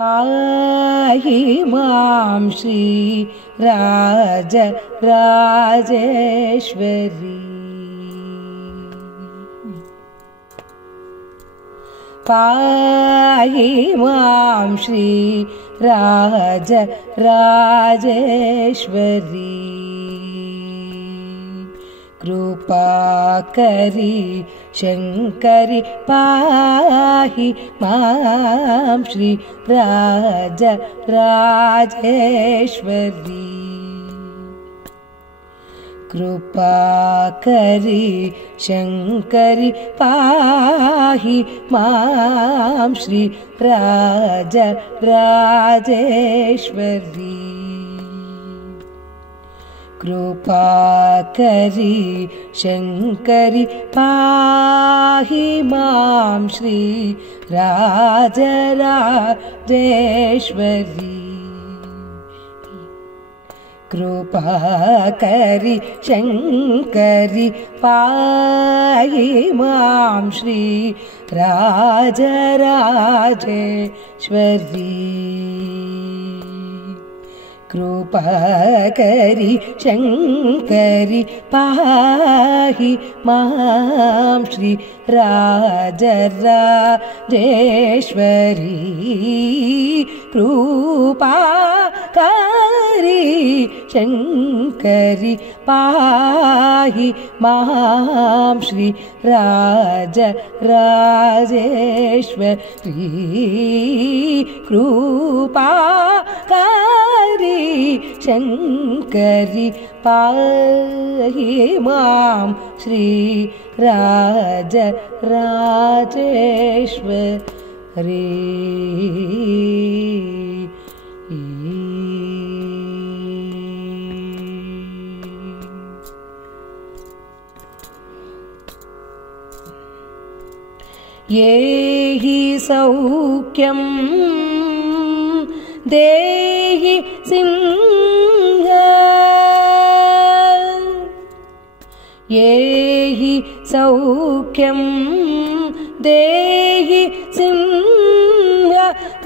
पाहि मां श्री राजेश्वरी पाहि मां श्री राजेश्वरी कृपाकरी शंकरी पाहि मां श्री राजेश्वरी कृपाकरी शंकरी पाहि मां श्री राजेश्वरी कृपाकरी शंकरी पाहि मां श्री राजेश्वरी कृपाकरी शंकरी पाहि मां श्री राजेश्वरी कृपाकरी शंकरी पाहि मां श्री राजेश्वरी कृपाकरी शंकरी पाहि मां श्री राजेश्वरी कृपाकरी शंकरी पाहि मां श्री राजेश्वरी येहि सौख्यं देहि सिंह येहि सौख्यं देहि सिंह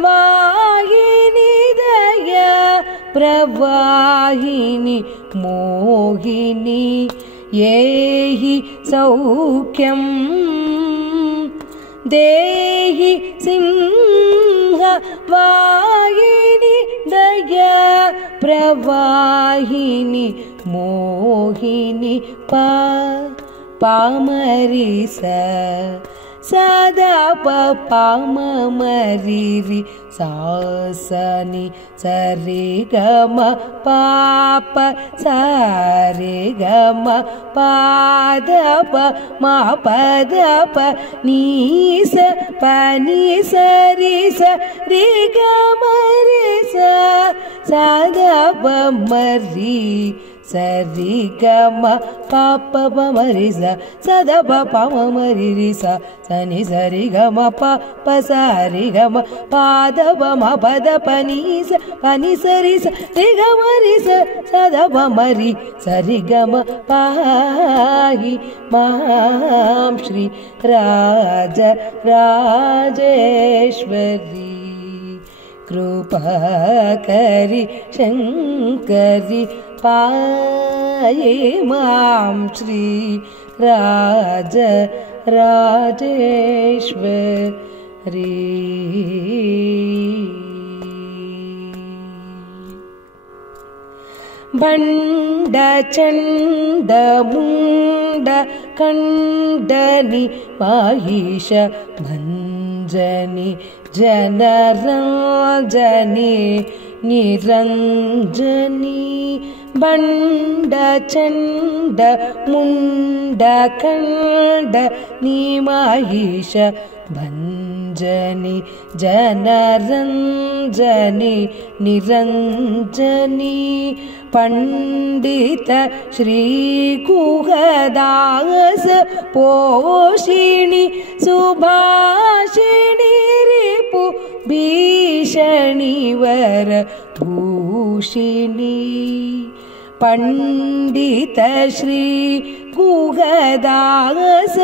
वाहिनी दया प्रवाहिनी मोहिनी येहि सौख्यं देहि सिंह वाहिनी दया प्रवाहिनी मोहिनी पामरि सदा पामरि सासनि सरि गम पाप सारे गम पादप मा पदप नीस पनी सरि सरि गम रि सदप मरि सरि गम पाप मरि सदप पम मरि सनि सरि गम पाप सरि गम पादप म पदप नीस पनि सरि सरि गम रि सदप मरि सरि गम पाहि मां श्री राजेश्वरी कृपाकरी शंकरी पाहि मां श्री राजेश्वरी बंड चंड मुंड कंडनी महिष भंजनी जनरंजनी निरंजनी बंड चंड मुंड कंड महिष भंजनी जनरंजनी निरंजनी पंडित श्री गुहदास पोषिणी सुभाषिणी रिपु भीषणी वर भूषिणी पंडित श्री गुहदास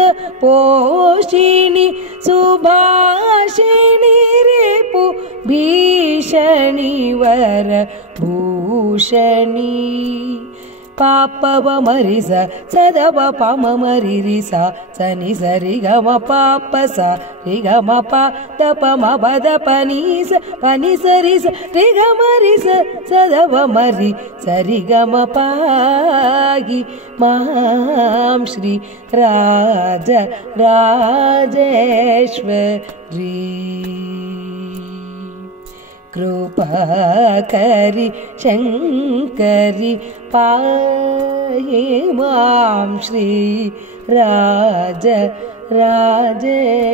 पोषिणी सुभाषिणी रिपु भी वर भूषणी पापव मरिस सदव पम मरिरिस सनि सरि गम पाप सा रि गम पा दप म बद पनीस पनि सरिस रि गम रिस सदव मरि सरि गम पाहि मां श्री राज राजेश्वरी कृपा करि शंकरि पाहि मां श्री राज राजेश्वरी।